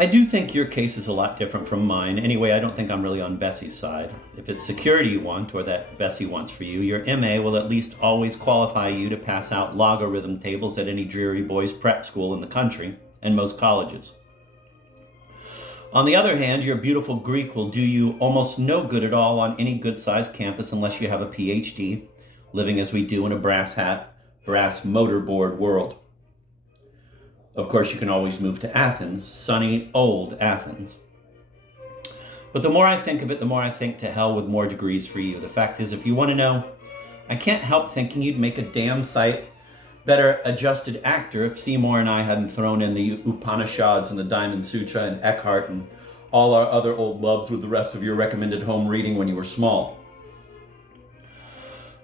I do think your case is a lot different from mine. Anyway, I don't think I'm really on Bessie's side. If it's security you want, or that Bessie wants for you, your MA will at least always qualify you to pass out logarithm tables at any dreary boys' prep school in the country, and most colleges. On the other hand, your beautiful Greek will do you almost no good at all on any good-sized campus unless you have a PhD, living as we do in a brass hat, brass motorboard world. Of course, you can always move to Athens, sunny, old Athens. But the more I think of it, the more I think to hell with more degrees for you. The fact is, if you want to know, I can't help thinking you'd make a damn sight better adjusted actor if Seymour and I hadn't thrown in the Upanishads and the Diamond Sutra and Eckhart and all our other old loves with the rest of your recommended home reading when you were small.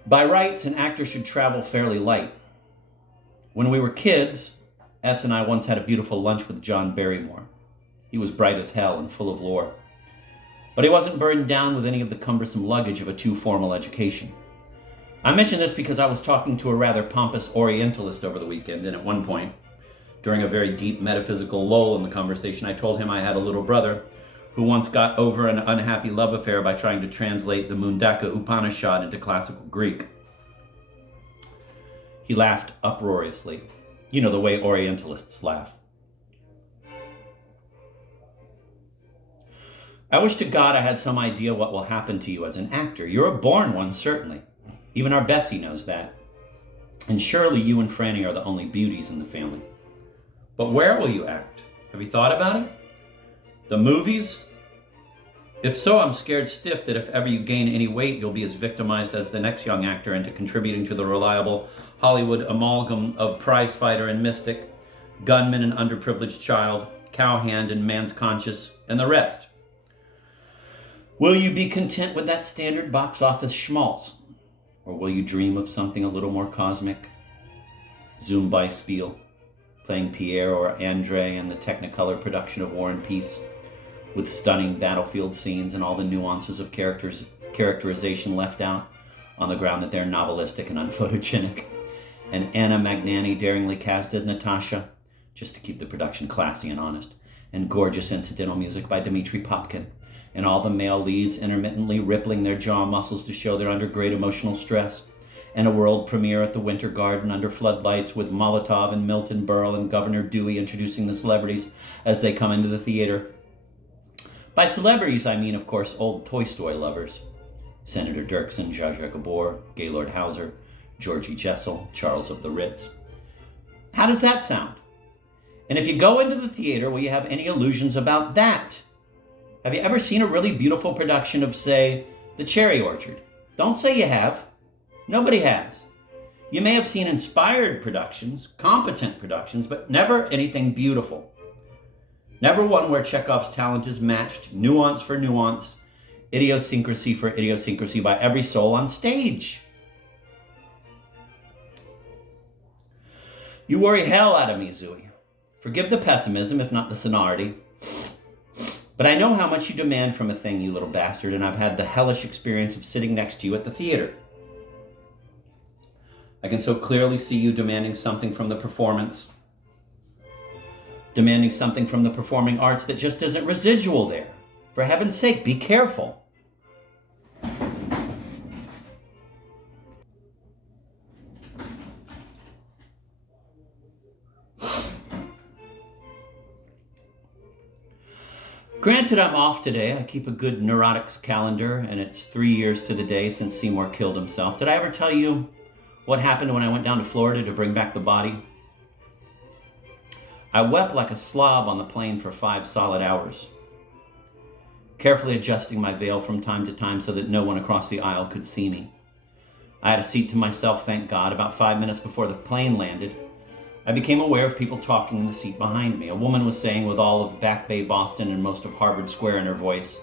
By rights, an actor should travel fairly light. When we were kids, S and I once had a beautiful lunch with John Barrymore. He was bright as hell and full of lore. But he wasn't burdened down with any of the cumbersome luggage of a too formal education. I mention this because I was talking to a rather pompous Orientalist over the weekend, and at one point, during a very deep metaphysical lull in the conversation, I told him I had a little brother who once got over an unhappy love affair by trying to translate the Mundaka Upanishad into classical Greek. He laughed uproariously. You know, the way Orientalists laugh. I wish to God I had some idea what will happen to you as an actor. You're a born one, certainly. Even our Bessie knows that. And surely you and Franny are the only beauties in the family. But where will you act? Have you thought about it? The movies? If so, I'm scared stiff that if ever you gain any weight, you'll be as victimized as the next young actor into contributing to the reliable Hollywood amalgam of prizefighter and mystic, gunman and underprivileged child, cowhand and man's conscious, and the rest. Will you be content with that standard box office schmaltz? Or will you dream of something a little more cosmic? Zoom by Spiel, playing Pierre or Andre in the Technicolor production of War and Peace, with stunning battlefield scenes and all the nuances of characterization left out, on the ground that they're novelistic and unphotogenic, and Anna Magnani daringly cast as Natasha, just to keep the production classy and honest, and gorgeous incidental music by Dmitri Popkin, and all the male leads intermittently rippling their jaw muscles to show they're under great emotional stress, and a world premiere at the Winter Garden under floodlights with Molotov and Milton Berle and Governor Dewey introducing the celebrities as they come into the theater. By celebrities, I mean, of course, old Toy Story lovers. Senator Dirksen, Zsa Zsa Gabor, Gaylord Hauser, Georgie Jessel, Charles of the Ritz. How does that sound? And if you go into the theater, will you have any illusions about that? Have you ever seen a really beautiful production of, say, The Cherry Orchard? Don't say you have. Nobody has. You may have seen inspired productions, competent productions, but never anything beautiful. Never one where Chekhov's talent is matched, nuance for nuance, idiosyncrasy for idiosyncrasy by every soul on stage. You worry hell out of me, Zooey. Forgive the pessimism, if not the sonority. But I know how much you demand from a thing, you little bastard, and I've had the hellish experience of sitting next to you at the theater. I can so clearly see you demanding something from the performance, demanding something from the performing arts that just isn't residual there. For heaven's sake, be careful. Granted, I'm off today. I keep a good neurotics calendar, and it's 3 years to the day since Seymour killed himself. Did I ever tell you what happened when I went down to Florida to bring back the body? I wept like a slob on the plane for 5 solid hours, carefully adjusting my veil from time to time so that no one across the aisle could see me. I had a seat to myself, thank God. About 5 minutes before the plane landed, I became aware of people talking in the seat behind me. A woman was saying with all of Back Bay, Boston, and most of Harvard Square in her voice,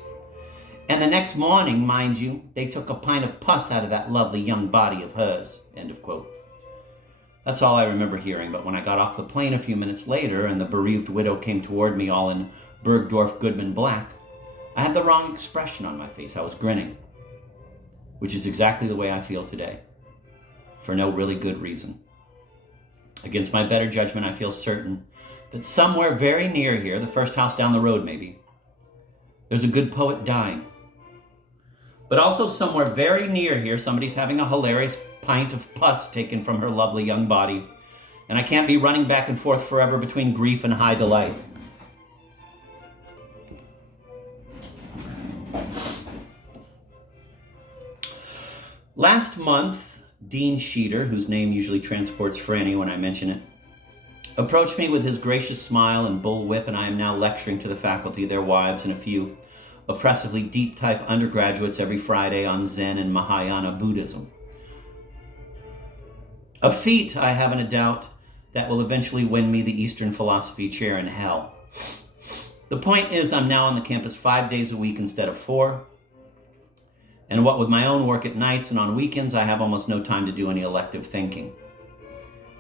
"And the next morning, mind you, they took a pint of pus out of that lovely young body of hers." End of quote. That's all I remember hearing, but when I got off the plane a few minutes later and the bereaved widow came toward me all in Bergdorf Goodman black, I had the wrong expression on my face. I was grinning, which is exactly the way I feel today, for no really good reason. Against my better judgment, I feel certain that somewhere very near here, the first house down the road maybe, there's a good poet dying. But also somewhere very near here, somebody's having a hilarious pint of pus taken from her lovely young body, and I can't be running back and forth forever between grief and high delight. Last month, Dean Sheeter, whose name usually transports Franny when I mention it, approached me with his gracious smile and bullwhip, and I am now lecturing to the faculty, their wives, and a few oppressively deep-type undergraduates every Friday on Zen and Mahayana Buddhism. A feat, I haven't a doubt, that will eventually win me the Eastern philosophy chair in hell. The point is, I'm now on the campus 5 days a week instead of 4. And what with my own work at nights and on weekends, I have almost no time to do any elective thinking.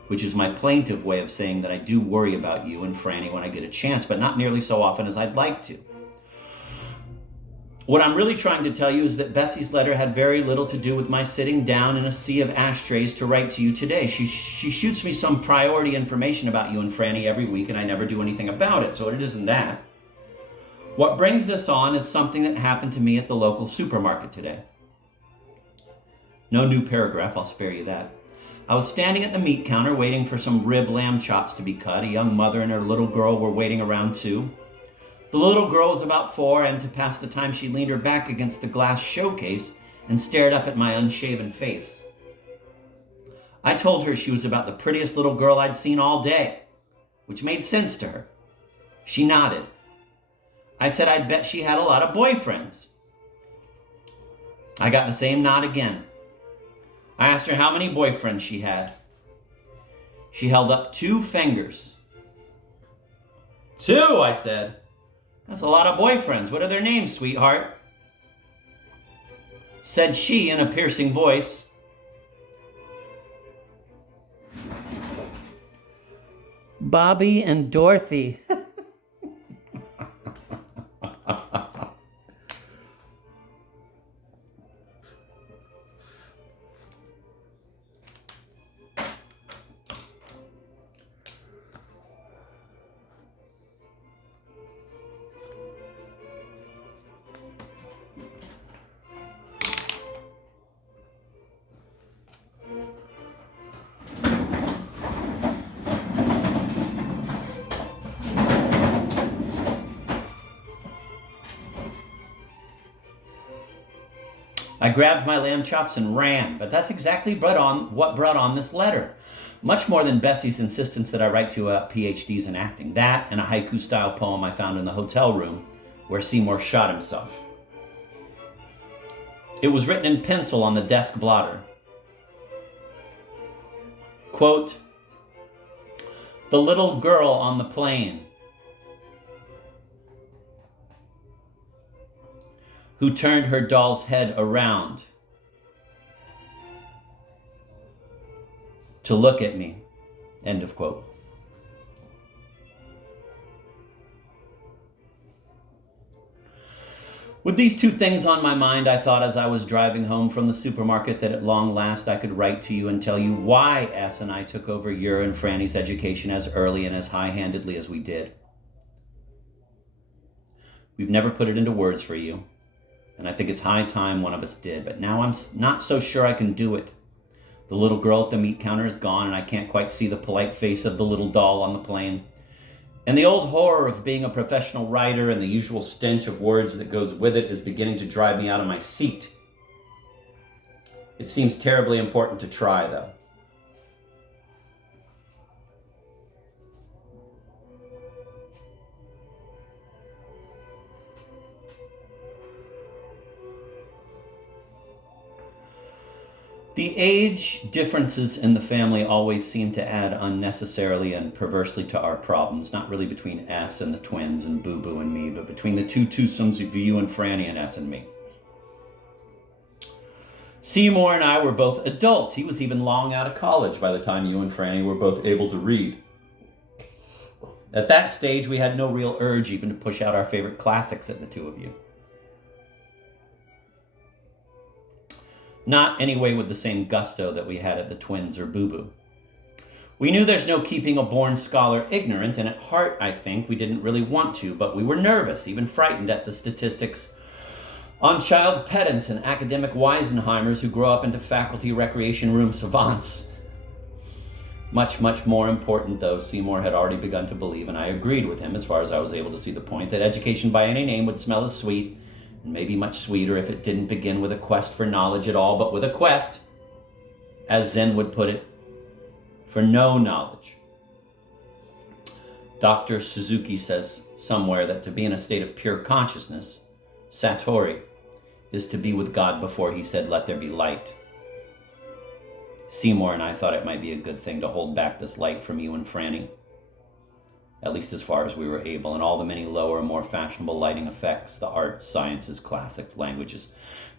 Which is my plaintive way of saying that I do worry about you and Franny when I get a chance, but not nearly so often as I'd like to. What I'm really trying to tell you is that Bessie's letter had very little to do with my sitting down in a sea of ashtrays to write to you today. She shoots me some priority information about you and Franny every week, and I never do anything about it, so it isn't that. What brings this on is something that happened to me at the local supermarket today. No new paragraph, I'll spare you that. I was standing at the meat counter waiting for some rib lamb chops to be cut. A young mother and her little girl were waiting around too. The little girl was about 4, and to pass the time she leaned her back against the glass showcase and stared up at my unshaven face. I told her she was about the prettiest little girl I'd seen all day, which made sense to her. She nodded. I said I'd bet she had a lot of boyfriends. I got the same nod again. I asked her how many boyfriends she had. She held up 2 fingers. 2, I said. That's a lot of boyfriends. What are their names, sweetheart? Said she in a piercing voice. Bobby and Dorothy. I grabbed my lamb chops and ran, but that's exactly what brought on this letter. Much more than Bessie's insistence that I write to PhDs in acting. That and a haiku-style poem I found in the hotel room where Seymour shot himself. It was written in pencil on the desk blotter. Quote, "The little girl on the plane who turned her doll's head around to look at me." End of quote. With these 2 things on my mind, I thought as I was driving home from the supermarket that at long last I could write to you and tell you why S and I took over your and Franny's education as early and as high-handedly as we did. We've never put it into words for you, and I think it's high time one of us did, but now I'm not so sure I can do it. The little girl at the meat counter is gone, and I can't quite see the polite face of the little doll on the plane. And the old horror of being a professional writer and the usual stench of words that goes with it is beginning to drive me out of my seat. It seems terribly important to try, though. The age differences in the family always seem to add unnecessarily and perversely to our problems, not really between S and the twins and Boo Boo and me, but between the 2 twosomes of you and Franny and S and me. Seymour and I were both adults. He was even long out of college by the time you and Franny were both able to read. At that stage, we had no real urge even to push out our favorite classics at the 2 of you. Not anyway with the same gusto that we had at the twins or Boo Boo. We knew there's no keeping a born scholar ignorant, and at heart, I think, we didn't really want to, but we were nervous, even frightened at the statistics on child pedants and academic Weisenheimers who grow up into faculty recreation room savants. Much, much more important, though, Seymour had already begun to believe, and I agreed with him as far as I was able to see the point, that education by any name would smell as sweet, and maybe much sweeter if it didn't begin with a quest for knowledge at all, but with a quest, as Zen would put it, for no knowledge. Dr. Suzuki says somewhere that to be in a state of pure consciousness, Satori, is to be with God before he said, "Let there be light." Seymour and I thought it might be a good thing to hold back this light from you and Franny, at least as far as we were able, and all the many lower, more fashionable lighting effects, the arts, sciences, classics, languages,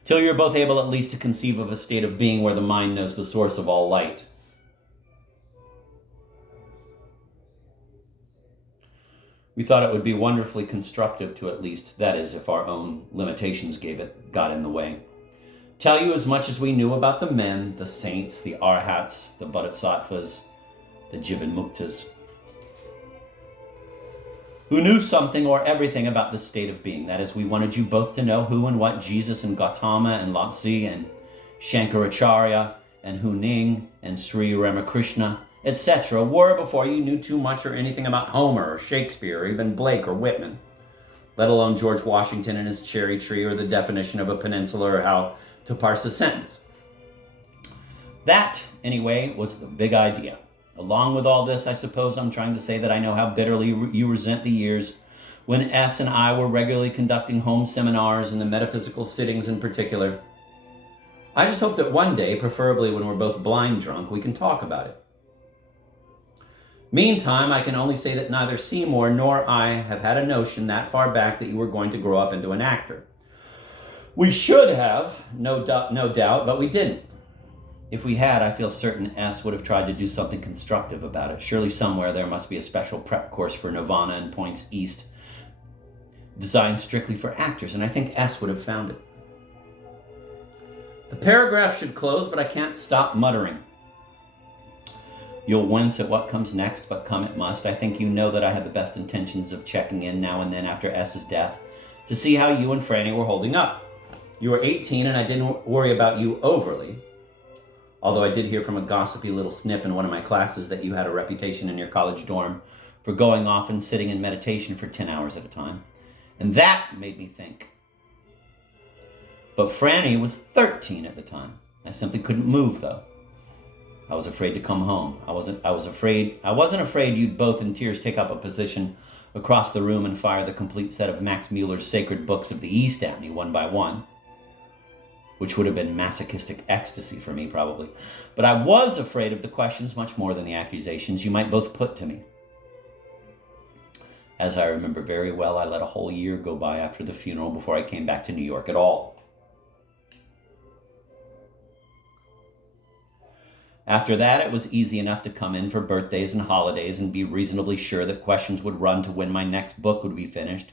till you're both able at least to conceive of a state of being where the mind knows the source of all light. We thought it would be wonderfully constructive to at least, that is, if our own limitations got in the way, tell you as much as we knew about the men, the saints, the arhats, the bodhisattvas, the jivanmuktas, who knew something or everything about the state of being. That is, we wanted you both to know who and what Jesus and Gautama and Lao-Tzu and Shankaracharya and Huning and Sri Ramakrishna, etc. were before you knew too much or anything about Homer or Shakespeare or even Blake or Whitman, let alone George Washington and his cherry tree or the definition of a peninsula or how to parse a sentence. That, anyway, was the big idea. Along with all this, I suppose I'm trying to say that I know how bitterly you resent the years when S and I were regularly conducting home seminars and the metaphysical sittings in particular. I just hope that one day, preferably when we're both blind drunk, we can talk about it. Meantime, I can only say that neither Seymour nor I have had a notion that far back that you were going to grow up into an actor. We should have, no doubt, but we didn't. If we had, I feel certain S would have tried to do something constructive about it. Surely somewhere there must be a special prep course for Nirvana and Points East, designed strictly for actors, and I think S would have found it. The paragraph should close, but I can't stop muttering. You'll wince at what comes next, but come it must. I think you know that I had the best intentions of checking in now and then after S's death to see how you and Franny were holding up. You were 18 and I didn't worry about you overly, although I did hear from a gossipy little snip in one of my classes that you had a reputation in your college dorm for going off and sitting in meditation for 10 hours at a time. And that made me think. But Franny was 13 at the time. I simply couldn't move, though. I was afraid to come home. I wasn't afraid you'd both in tears take up a position across the room and fire the complete set of Max Muller's sacred books of the East at me one by one, which would have been masochistic ecstasy for me probably. But I was afraid of the questions much more than the accusations you might both put to me. As I remember very well, I let a whole year go by after the funeral before I came back to New York at all. After that, it was easy enough to come in for birthdays and holidays and be reasonably sure that questions would run to when my next book would be finished,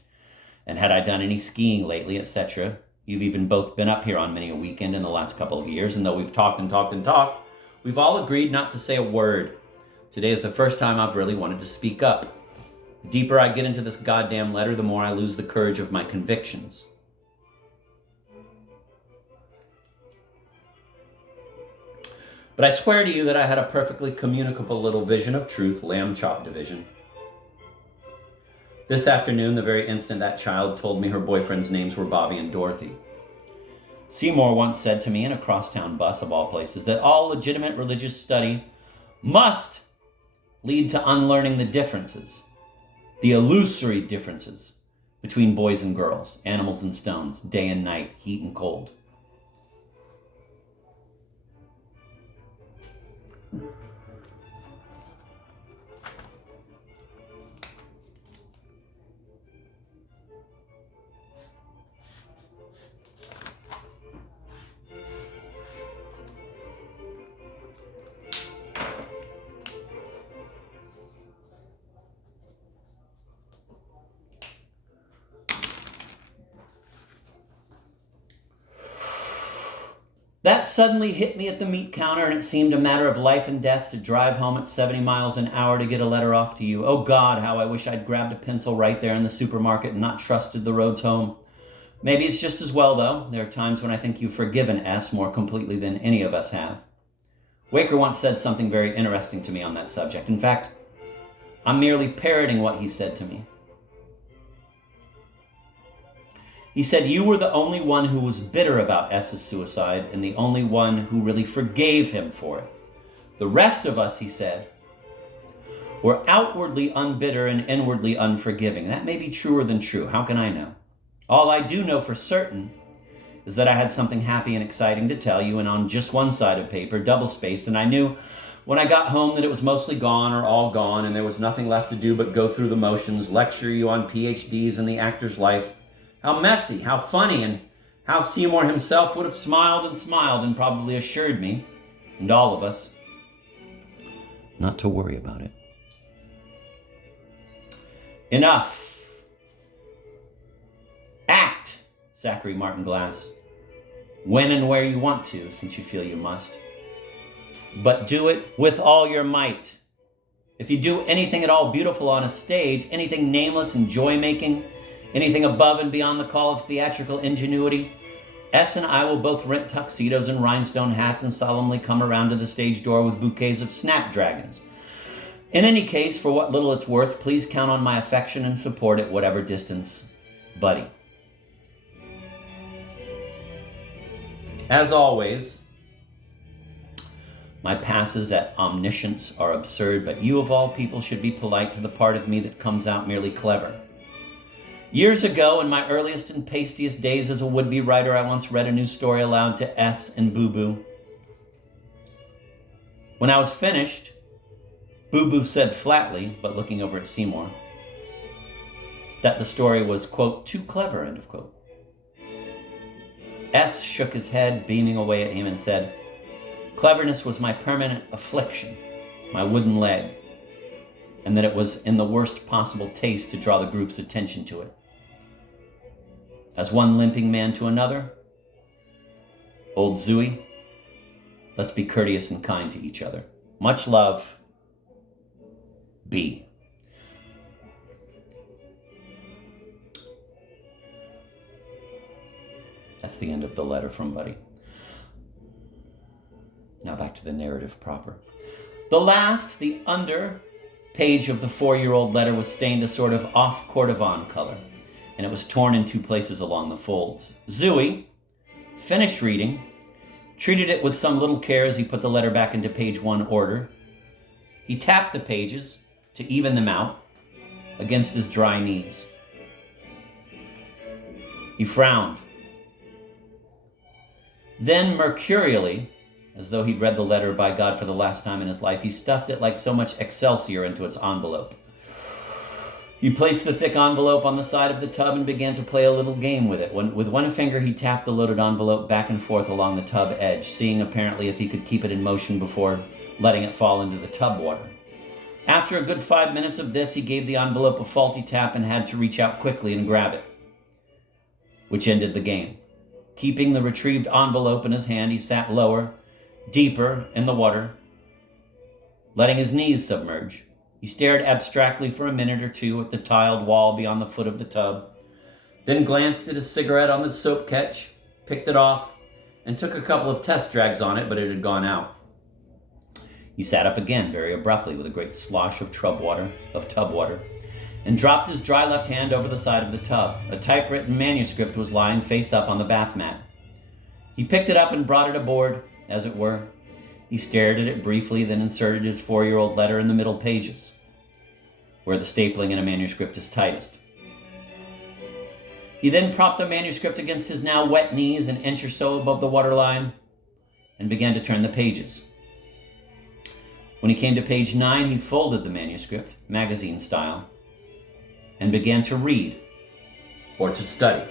and had I done any skiing lately, etc. You've even both been up here on many a weekend in the last couple of years, and though we've talked and talked and talked, we've all agreed not to say a word. Today is the first time I've really wanted to speak up. The deeper I get into this goddamn letter, the more I lose the courage of my convictions. But I swear to you that I had a perfectly communicable little vision of truth, lamb chop division. This afternoon, the very instant that child told me her boyfriend's names were Bobby and Dorothy. Seymour once said to me in a crosstown bus of all places that all legitimate religious study must lead to unlearning the differences, the illusory differences between boys and girls, animals and stones, day and night, heat and cold. suddenly hit me at the meat counter, and it seemed a matter of life and death to drive home at 70 miles an hour to get a letter off to you. Oh God, how I wish I'd grabbed a pencil right there in the supermarket and not trusted the roads home. Maybe it's just as well, though. There are times when I think you've forgiven S more completely than any of us have. Waker once said something very interesting to me on that subject. In fact, I'm merely parroting what he said to me. He said, you were the only one who was bitter about S's suicide and the only one who really forgave him for it. The rest of us, he said, were outwardly unbitter and inwardly unforgiving. That may be truer than true. How can I know? All I do know for certain is that I had something happy and exciting to tell you, and on just one side of paper, double-spaced, and I knew when I got home that it was mostly gone or all gone, and there was nothing left to do but go through the motions, lecture you on PhDs and the actor's life. How messy, how funny, and how Seymour himself would have smiled and probably assured me, and all of us, not to worry about it. Enough. Act, Zachary Martin Glass, when and where you want to, since you feel you must. But do it with all your might. If you do anything at all beautiful on a stage, anything nameless and joy-making, anything above and beyond the call of theatrical ingenuity, S and I will both rent tuxedos and rhinestone hats and solemnly come around to the stage door with bouquets of snapdragons. In any case, for what little it's worth, please count on my affection and support at whatever distance, Buddy. As always, my passes at omniscience are absurd, but you of all people should be polite to the part of me that comes out merely clever. Years ago, in my earliest and pastiest days as a would-be writer, I once read a new story aloud to S and Boo Boo. When I was finished, Boo Boo said flatly, but looking over at Seymour, that the story was, quote, too clever, end of quote. S shook his head, beaming away at him, and said, cleverness was my permanent affliction, my wooden leg, and that it was in the worst possible taste to draw the group's attention to it. As one limping man to another, old Zooey, let's be courteous and kind to each other. Much love, B. That's the end of the letter from Buddy. Now back to the narrative proper. The under page of the 4-year-old letter was stained a sort of off Cordovan color, and it was torn in 2 places along the folds. Zooey, finished reading, treated it with some little care as he put the letter back into page 1 order. He tapped the pages to even them out against his dry knees. He frowned. Then, mercurially, as though he'd read the letter by God for the last time in his life, he stuffed it like so much Excelsior into its envelope. He placed the thick envelope on the side of the tub and began to play a little game with it. With one finger, he tapped the loaded envelope back and forth along the tub edge, seeing apparently if he could keep it in motion before letting it fall into the tub water. After a good 5 minutes of this, he gave the envelope a faulty tap and had to reach out quickly and grab it, which ended the game. Keeping the retrieved envelope in his hand, he sat lower, deeper in the water, letting his knees submerge. He stared abstractly for a minute or two at the tiled wall beyond the foot of the tub, then glanced at his cigarette on the soap catch, picked it off, and took a couple of test drags on it, but it had gone out. He sat up again very abruptly with a great slosh of tub water, and dropped his dry left hand over the side of the tub. A typewritten manuscript was lying face up on the bath mat. He picked it up and brought it aboard, as it were. He stared at it briefly, then inserted his 4-year-old letter in the middle pages, where the stapling in a manuscript is tightest. He then propped the manuscript against his now wet knees an inch or so above the waterline and began to turn the pages. When he came to page 9, he folded the manuscript, magazine style, and began to read or to study.